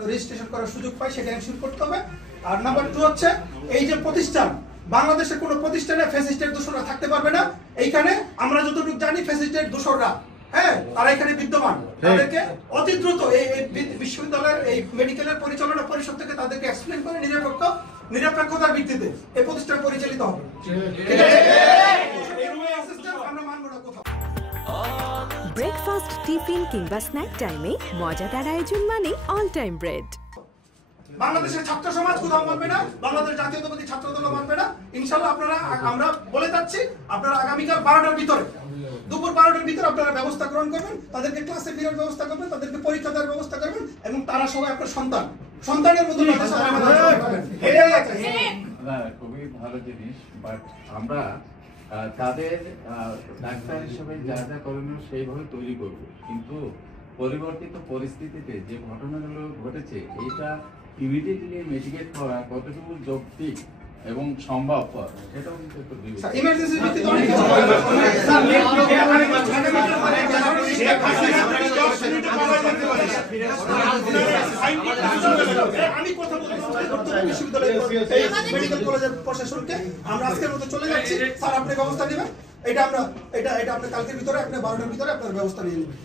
Registration করার সুযোগ পায় সেটা এনশিওর করতে হবে। আর নাম্বার 2 হচ্ছে এই যে প্রতিষ্ঠান, বাংলাদেশের কোনো প্রতিষ্ঠানে ফ্যাসিস্টের দোসররা থাকতে পারবে না। এইখানে আমরা যতটুকু জানি ফ্যাসিস্টের দোসররা তারা এখানে বিদ্যমান। তাদেরকে অতি দ্রুত এই বিশ্ববিদ্যালয়ের এই মেডিকেলের পরিচালনা পরিষদ থেকে তাদেরকে এক্সপ্লেইন করে নিরপেক্ষতার ভিত্তিতে এই প্রতিষ্ঠান পরিচালিত হবে। আমরা মানব না কোথাও। ব্রেকফাস্ট, টিফিন কিংবা স্ন্যাক টাইমে মজাদার আয়োজন মানে অল টাইম ব্রেড। বাংলাদেশের ছাত্র সমাজ কোথাও মানবে না, বাংলাদেশ জাতীয়তাবাদী ছাত্র দল মানবে না। ইনশাআল্লাহ আপনারা, আমরা বলে যাচ্ছি, আপনারা আগামীকাল 12টার ভিতরে, দুপুর 12টার ভিতরে আপনারা ব্যবস্থা গ্রহণ করবেন, তাদেরকে ক্লাসে ফেরার ব্যবস্থা করবেন, তাদেরকে পরীক্ষা দেওয়ার ব্যবস্থা করবেন, এবং তারা সবাই আপনার সন্তানের মতো খুবই ভালো জিনিস। বাট আমরা তাদের ডাক্তার হিসেবে যা যা করণীয় সেইভাবে তৈরি করব, কিন্তু পরিবর্তিত পরিস্থিতিতে যে ঘটনাগুলো ঘটেছে এইটা ইমিডিয়েটলি মিটিগেট করা কতটুকু যৌক্তিক এবং সম্ভবপর সেটাও কিন্তু একটু ইমার্জেন্সি ভিত্তিতে অনেক কিছু আমি কথা বলতে বিশ্ববিদ্যালয় মেডিকেল কলেজের প্রশাসনকে আমরা আজকের মতো চলে যাচ্ছি। স্যার আপনি ব্যবস্থা নেবেন, এটা আপনি কালকের ভিতরে, আপনি 12টার ভিতরে আপনার ব্যবস্থা নিয়ে নেবেন।